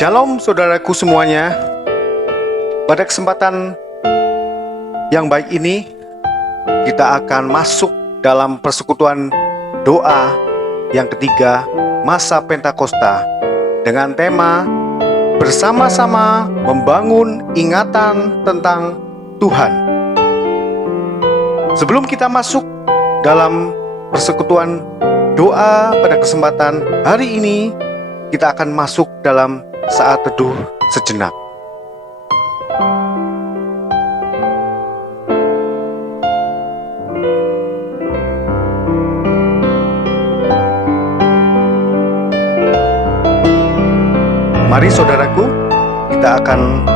Shalom saudaraku semuanya. Pada kesempatan yang baik ini, kita akan masuk dalam persekutuan doa yang ketiga, masa Pentakosta, dengan tema bersama-sama membangun ingatan tentang Tuhan. Sebelum kita masuk dalam persekutuan doa pada kesempatan hari ini, kita akan masuk dalam saat teduh sejenak. Mari saudaraku, kita akan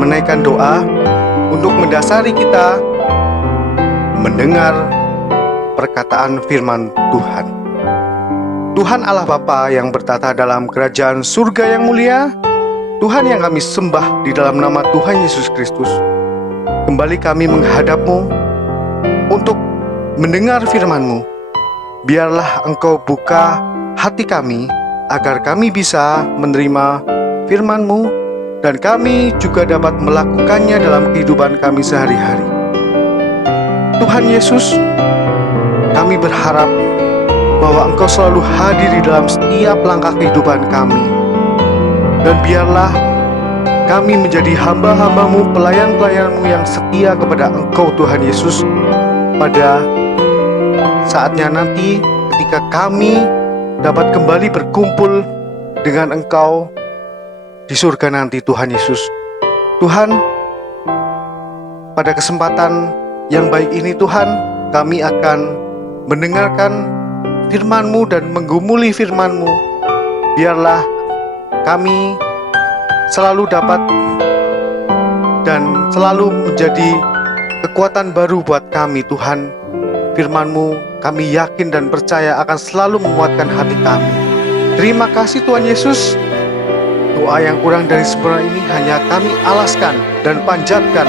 menaikkan doa untuk mendasari kita mendengar perkataan firman Tuhan. Tuhan Allah Bapa yang bertata dalam kerajaan surga yang mulia, Tuhan yang kami sembah di dalam nama Tuhan Yesus Kristus, kembali kami menghadap-Mu untuk mendengar firman-Mu. Biarlah Engkau buka hati kami agar kami bisa menerima firman-Mu dan kami juga dapat melakukannya dalam kehidupan kami sehari-hari. Tuhan Yesus, kami berharap bahwa Engkau selalu hadir di dalam setiap langkah kehidupan kami. Dan biarlah kami menjadi hamba-hamba-Mu, pelayan-pelayan-Mu yang setia kepada Engkau Tuhan Yesus, pada saatnya nanti ketika kami dapat kembali berkumpul dengan Engkau di surga nanti Tuhan Yesus. Tuhan, pada kesempatan yang baik ini Tuhan, kami akan mendengarkan firman-Mu dan menggumuli firman-Mu. Biarlah kami selalu dapat dan selalu menjadi kekuatan baru buat kami Tuhan. Firman-Mu kami yakin dan percaya akan selalu menguatkan hati kami. Terima kasih Tuhan Yesus. Doa yang kurang dari sempurna ini hanya kami alaskan dan panjatkan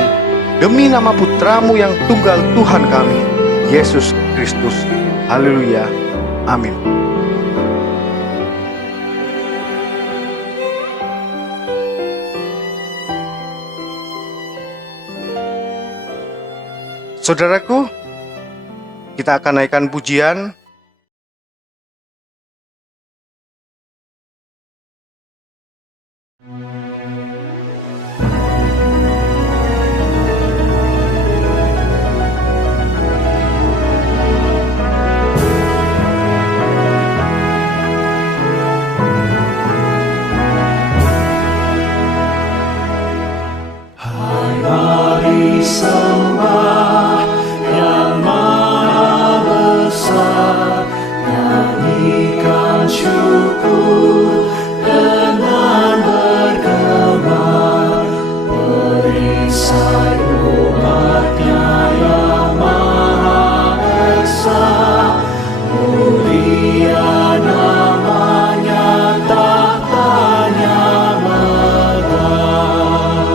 demi nama Putra-Mu yang tunggal Tuhan kami, Yesus Kristus. Haleluya. Amin. Saudaraku, kita akan naikkan pujian. Sembah yang maha besar, nyanyikan syukur dengan bergema, perisai umatnya yang maha esa, mulia namanya, tahtanya megah.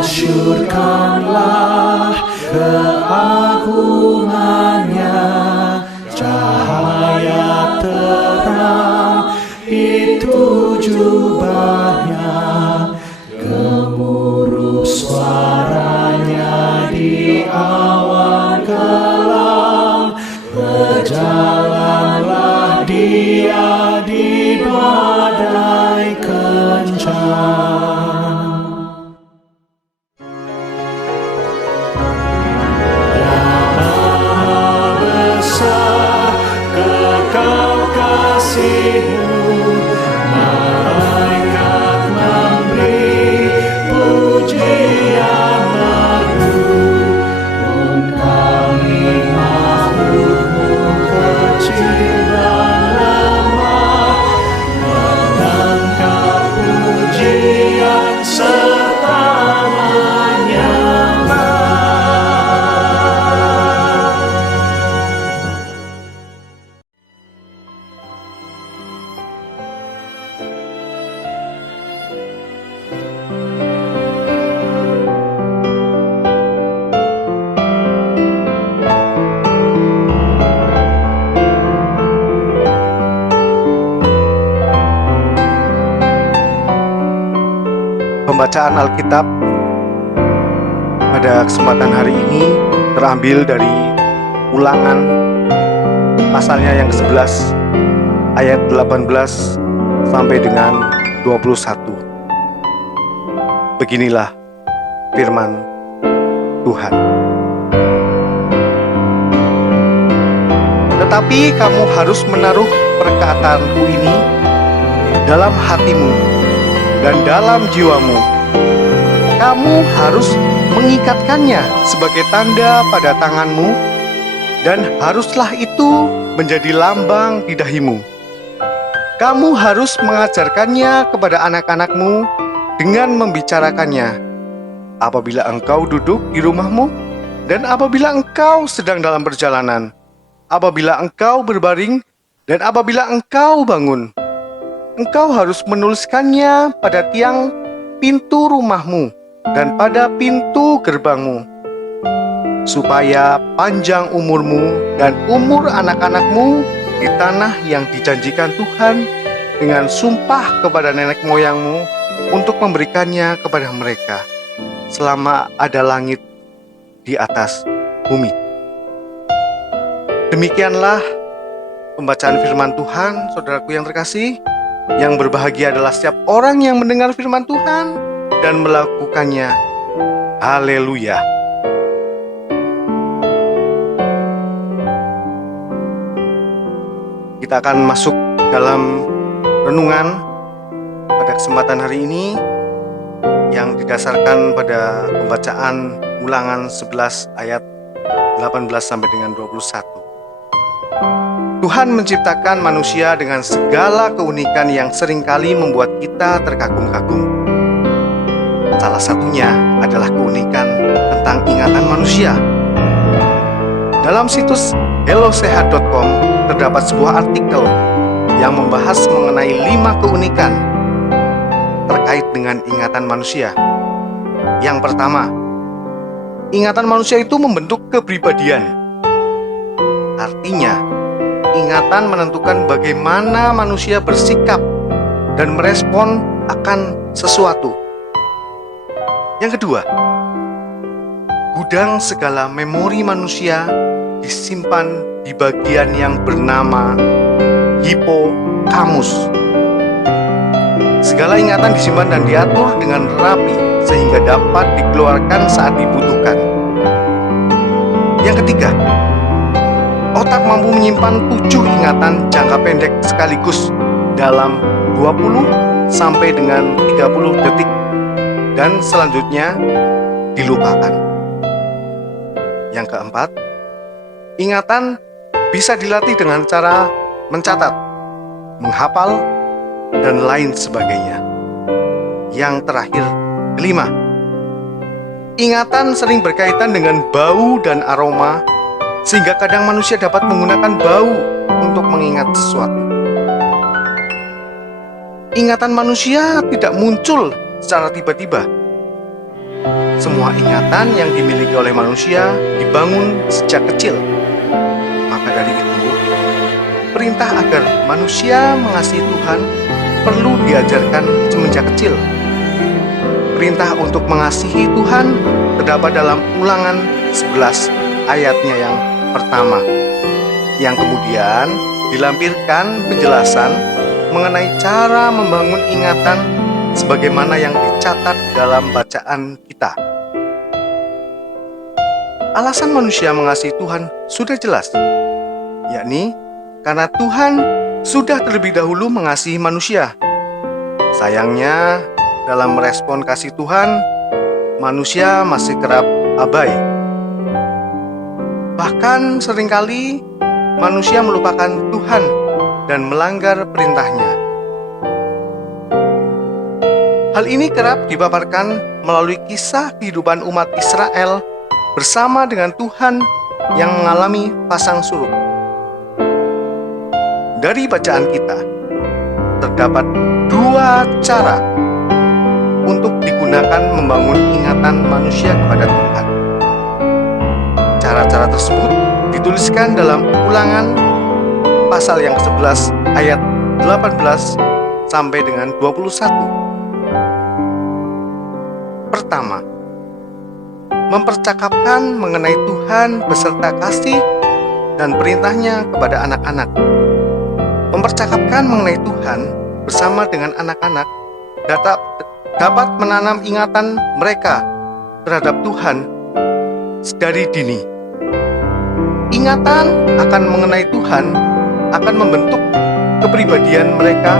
Masyurkanlah keagungannya, cahaya Pembacaan Alkitab pada kesempatan hari ini terambil dari Ulangan pasalnya yang ke-11 ayat 18 sampai dengan 21. Beginilah firman Tuhan. Tetapi kamu harus menaruh perkataanku ini dalam hatimu dan dalam jiwamu. Kamu harus mengikatkannya sebagai tanda pada tanganmu, dan haruslah itu menjadi lambang di dahimu. Kamu harus mengajarkannya kepada anak-anakmu dengan membicarakannya apabila engkau duduk di rumahmu, dan apabila engkau sedang dalam perjalanan, apabila engkau berbaring, dan apabila engkau bangun. Engkau harus menuliskannya pada tiang pintu rumahmu dan pada pintu gerbangmu, supaya panjang umurmu dan umur anak-anakmu di tanah yang dijanjikan Tuhan dengan sumpah kepada nenek moyangmu untuk memberikannya kepada mereka selama ada langit di atas bumi. Demikianlah pembacaan firman Tuhan, saudaraku yang terkasih. Yang berbahagia adalah setiap orang yang mendengar firman Tuhan dan melakukannya. Haleluya. Kita akan masuk dalam renungan pada kesempatan hari ini yang didasarkan pada pembacaan Ulangan 11 ayat 18 sampai dengan 21. Tuhan menciptakan manusia dengan segala keunikan yang seringkali membuat kita terkagum-kagum. Salah satunya adalah keunikan tentang ingatan manusia. Dalam situs hellosehat.com terdapat sebuah artikel yang membahas mengenai 5 keunikan terkait dengan ingatan manusia. Yang pertama, ingatan manusia itu membentuk kepribadian. Artinya, ingatan menentukan bagaimana manusia bersikap dan merespon akan sesuatu. Yang kedua, gudang segala memori manusia disimpan di bagian yang bernama hipokamus. Segala ingatan disimpan dan diatur dengan rapi sehingga dapat dikeluarkan saat dibutuhkan. Yang ketiga, otak mampu menyimpan 7 ingatan jangka pendek sekaligus dalam 20 sampai dengan 30 detik dan selanjutnya dilupakan. Yang keempat, ingatan bisa dilatih dengan cara mencatat, menghafal, dan lain sebagainya. Yang terakhir, kelima, ingatan sering berkaitan dengan bau dan aroma, sehingga kadang manusia dapat menggunakan bau untuk mengingat sesuatu. Ingatan manusia tidak muncul secara tiba-tiba. Semua ingatan yang dimiliki oleh manusia dibangun sejak kecil. Maka dari itu, perintah agar manusia mengasihi Tuhan perlu diajarkan semenjak kecil. Perintah untuk mengasihi Tuhan terdapat dalam Ulangan 11 ayatnya yang pertama, yang kemudian dilampirkan penjelasan mengenai cara membangun ingatan sebagaimana yang dicatat dalam bacaan kita. Alasan manusia mengasihi Tuhan sudah jelas, yakni karena Tuhan sudah terlebih dahulu mengasihi manusia. Sayangnya, dalam merespon kasih Tuhan, manusia masih kerap abai. Bahkan seringkali manusia melupakan Tuhan dan melanggar perintahnya. Hal ini kerap dipaparkan melalui kisah kehidupan umat Israel bersama dengan Tuhan yang mengalami pasang surut. Dari bacaan kita, terdapat 2 cara untuk digunakan membangun ingatan manusia kepada Tuhan. Cara-cara tersebut dituliskan dalam Ulangan pasal yang ke-11 ayat 18 sampai dengan 21. Pertama, mempercakapkan mengenai Tuhan beserta kasih dan perintahnya kepada anak-anak. Mempercakapkan mengenai Tuhan bersama dengan anak-anak dapat menanam ingatan mereka terhadap Tuhan dari dini. Ingatan akan mengenai Tuhan akan membentuk kepribadian mereka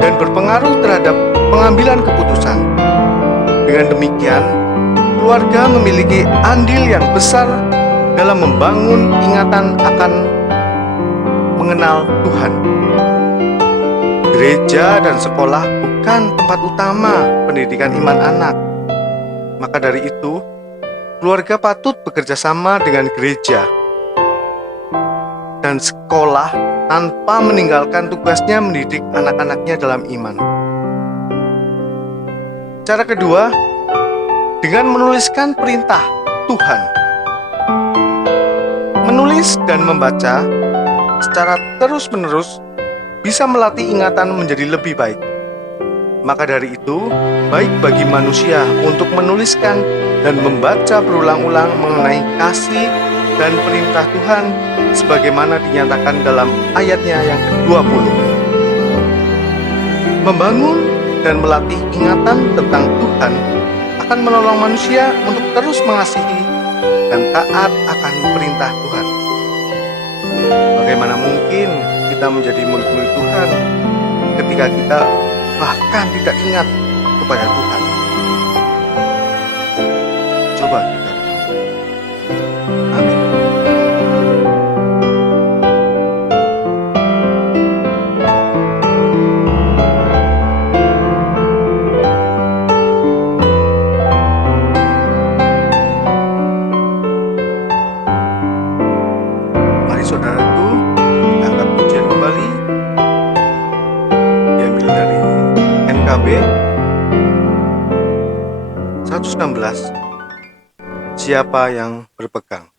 dan berpengaruh terhadap pengambilan keputusan. Dengan demikian, keluarga memiliki andil yang besar dalam membangun ingatan akan mengenal Tuhan. Gereja dan sekolah bukan tempat utama pendidikan iman anak. Maka dari itu, keluarga patut bekerja sama dengan gereja dan sekolah tanpa meninggalkan tugasnya mendidik anak-anaknya dalam iman. Cara kedua, dengan menuliskan perintah Tuhan. Menulis dan membaca secara terus-menerus bisa melatih ingatan menjadi lebih baik. Maka dari itu, baik bagi manusia untuk menuliskan dan membaca berulang-ulang mengenai kasih dan perintah Tuhan sebagaimana dinyatakan dalam ayatnya yang ke-20. Membangun dan melatih ingatan tentang Tuhan akan menolong manusia untuk terus mengasihi dan taat akan perintah Tuhan. Bagaimana mungkin kita menjadi murid-murid Tuhan ketika kita bahkan tidak ingat kepada Tuhan? Coba kita renungkan. Amin. Mari saudaraku, kita angkat pujian kembali. Diambil dari NKB 116. Siapa yang berpegang?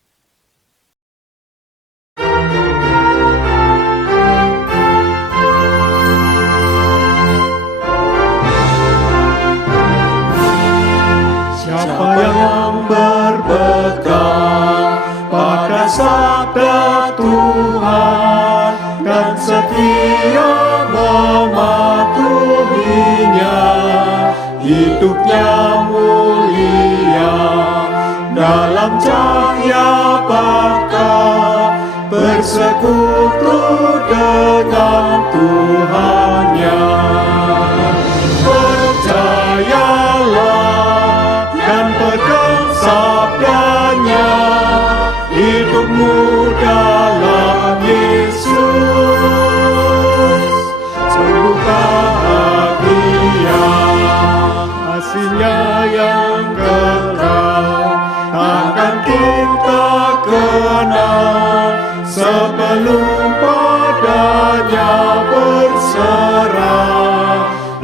Siapa yang berpegang pada sabda Tuhan dan setia mematuhinya, hidupnya mulia dalam cahaya bakat, bersekutu dengan Tuhannya. Percayalah dan pegang sabdanya, hidupmu dalam Yesus sungguh bahagia. Kasih-Nya yang kekal akan kita kenal sebelum padanya berserah.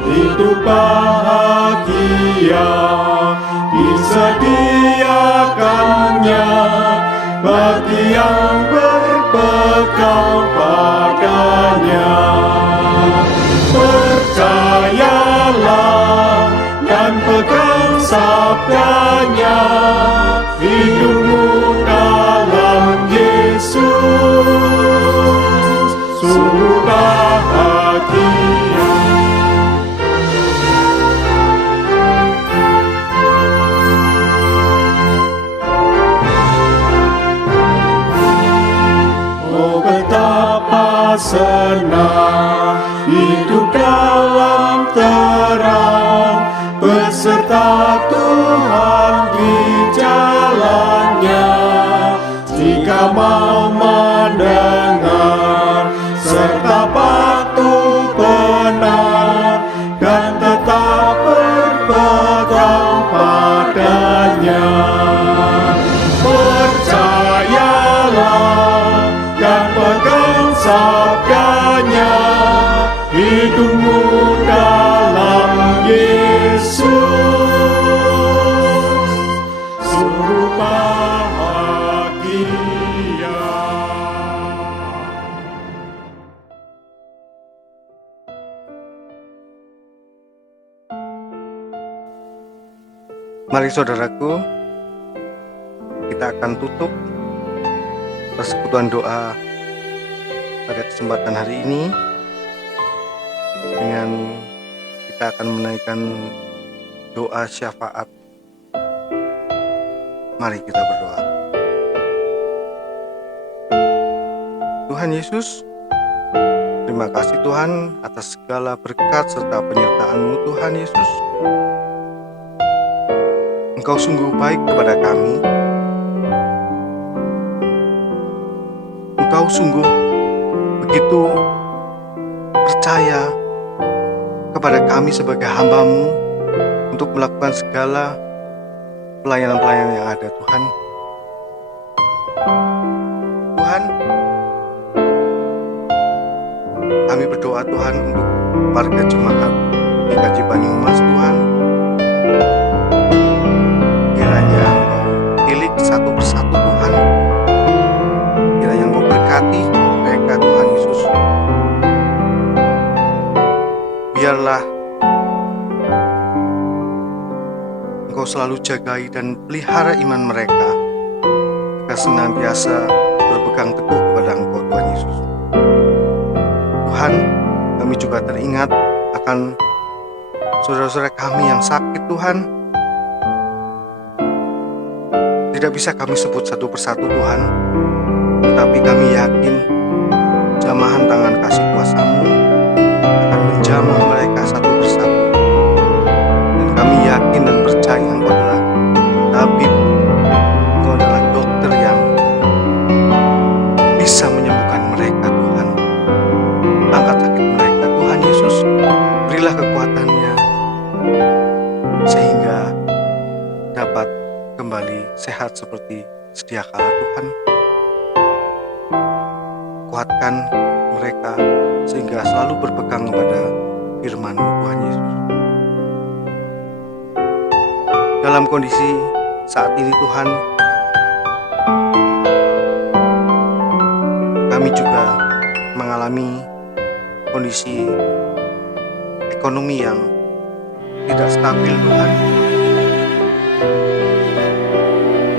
Hidup bahagia disediakannya bagi yang berpegang padanya. Percayalah dan pegang sabdanya, hidupmu dalam Yesus sungguh bahagia. Oh, betapa senang hidup dalam terang beserta Tuhan di jalannya. Jika mau mendengar serta patuh benar dan tetap berpegang padanya. Percayalah dan pegang sabdanya, hidupmu dalam Yesus sungguh bahagia. Mari saudaraku, kita akan tutup persekutuan doa pada kesempatan hari ini dengan kita akan menaikkan doa syafaat. Mari kita berdoa. Tuhan Yesus, terima kasih Tuhan atas segala berkat serta penyertaan-Mu Tuhan Yesus. Engkau sungguh baik kepada kami. Engkau sungguh begitu percaya kepada kami sebagai hamba-Mu untuk melakukan segala pelayanan-pelayanan yang ada Tuhan. Tuhan, kami berdoa Tuhan untuk warga jemaat GKJ Banyumas Tuhan. Kiranya Engkau pilih satu persatu Tuhan. Kiranya Engkau berkati mereka Tuhan Yesus. Biarlah Engkau selalu jagai dan pelihara iman mereka agar senantiasa berpegang teguh kepada Engkau Tuhan Yesus. Tuhan, kami juga teringat akan saudara-saudara kami yang sakit Tuhan. Tidak bisa kami sebut satu persatu Tuhan, tetapi kami yakin jamahan tangan kasih kuasa-Mu akan menjamah mereka satu persatu. Dan kami yakin dan percaya Engkau adalah tabib, Engkau adalah dokter yang bisa menyembuhkan mereka Tuhan. Angkat sakit mereka Tuhan Yesus, berilah kekuatannya sehingga dapat kembali sehat seperti sedia kala Tuhan. Kuatkan mereka sehingga selalu berpegang kepada firman-Mu Tuhan Yesus. Dalam kondisi saat ini Tuhan, kami juga mengalami kondisi ekonomi yang tidak stabil Tuhan,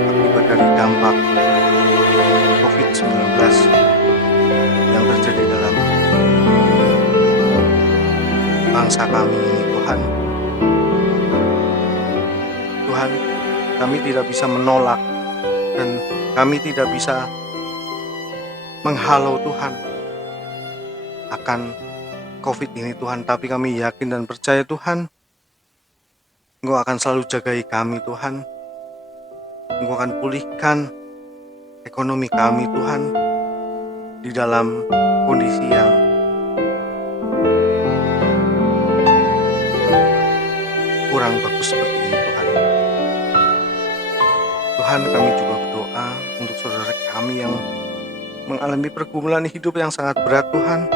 akibat dari dampak COVID-19 yang terjadi dalam bangsa kami ini Tuhan. Tuhan, kami tidak bisa menolak dan kami tidak bisa menghalau Tuhan akan COVID ini Tuhan, tapi kami yakin dan percaya Tuhan, Engkau akan selalu jagai kami Tuhan. Engkau akan pulihkan ekonomi kami Tuhan di dalam kondisi yang kurang bagus seperti ini Tuhan. Tuhan, kami juga berdoa untuk saudara kami yang mengalami pergumulan hidup yang sangat berat Tuhan.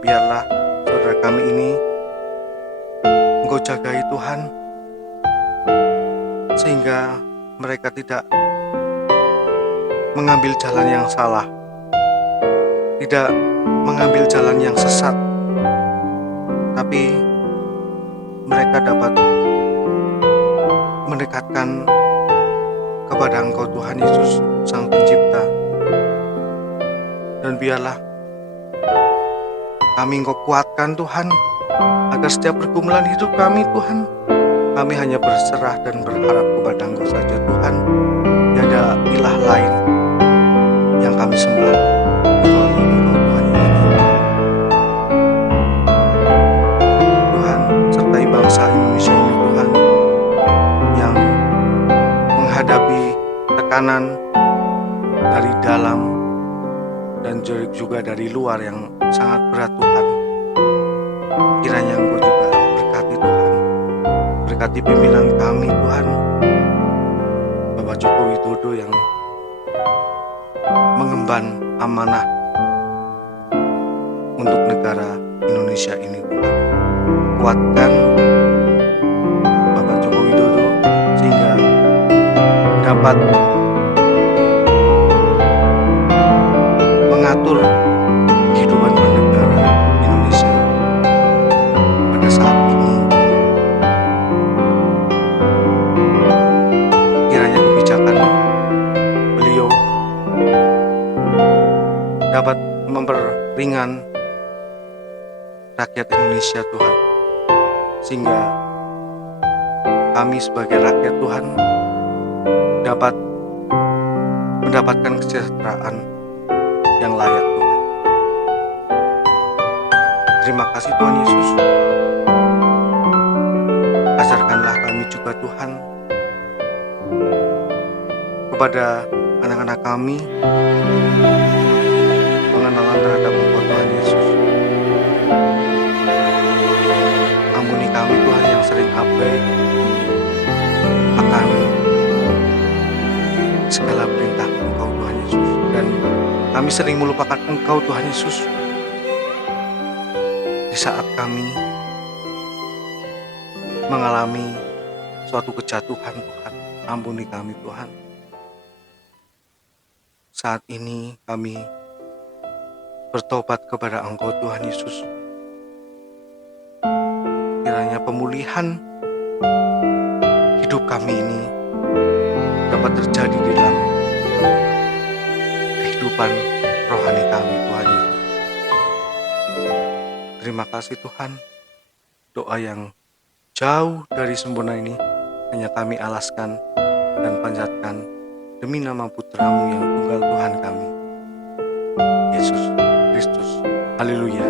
Biarlah saudara kami ini Engkau jagai Tuhan, sehingga mereka tidak mengambil jalan yang salah, tidak mengambil jalan yang sesat, tapi mereka dapat mendekatkan kepada Engkau Tuhan Yesus Sang Pencipta. Dan biarlah kami Engkau kuatkan Tuhan, agar setiap pergumulan hidup kami Tuhan, kami hanya berserah dan berharap kepada Engkau saja Tuhan. Tiada ilah lain yang kami sembah kecuali Engkau Tuhan Yesus. Tuhan, sertai bangsa Indonesia ini Tuhan, yang menghadapi tekanan dari dalam dan juga dari luar yang sangat berat Tuhan. Kiranya Engkau juga berkati Tuhan, berkati pimpinan kami Tuhan, Bapak Joko Widodo yang mengemban amanah untuk negara Indonesia ini Tuhan. Kuatkan Bapak Joko Widodo sehingga dapat mengatur kehidupan bernegara Indonesia pada saat ini. dapat memperingan rakyat Indonesia Tuhan, sehingga kami sebagai rakyat Tuhan dapat mendapatkan kesejahteraan yang layak Tuhan. Terima kasih Tuhan Yesus. Ajarkanlah kami juga Tuhan kepada anak-anak kami pengenalan terhadap Engkau Tuhan Yesus. Ampuni kami Tuhan yang sering abai akan segala perintah Engkau Tuhan Yesus, dan kami sering melupakan Engkau Tuhan Yesus di saat kami mengalami suatu kejatuhan Tuhan. Ampuni kami Tuhan. Saat ini kami bertobat kepada Engkau Tuhan Yesus. Kiranya pemulihan hidup kami ini dapat terjadi di dalam kehidupan rohani kami Tuhan Yesus. Terima kasih Tuhan. Doa yang jauh dari sempurna ini hanya kami alaskan dan panjatkan demi nama Putra-Mu yang tunggal Tuhan kami, Yesus Kristus. Haleluya.